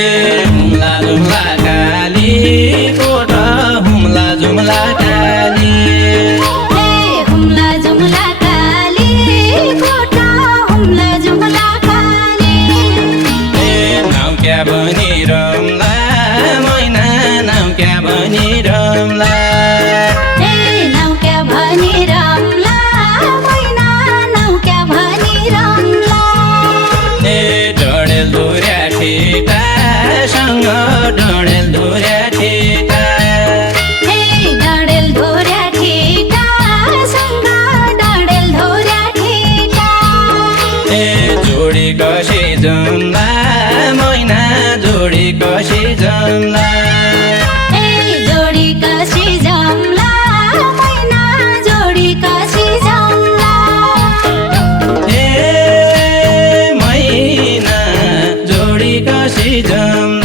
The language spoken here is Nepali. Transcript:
हुम्ला जुम्ला काली कोट हुम्ला जुम्ला काली हुम्ला जुम्ला काली कोट हुम्ला जुम्ला काली नाउ क्या बनी रमला मैना नाउ क्या बनी रमला नाउ क्या भनी रमला मैना नाउ क्या भनी रमला डडेल धुर्या ठेका सँग डडेल धुर्या ठेका डडेल धोर्या ठेका सँग डडेल धोर्या ठेका जोडी कसी जम्ला मैना जोडी कसी जम्ला जोडी कसी जम्ला मैना जोडी कसी जम्ला मैना जोडी कसी जम्ला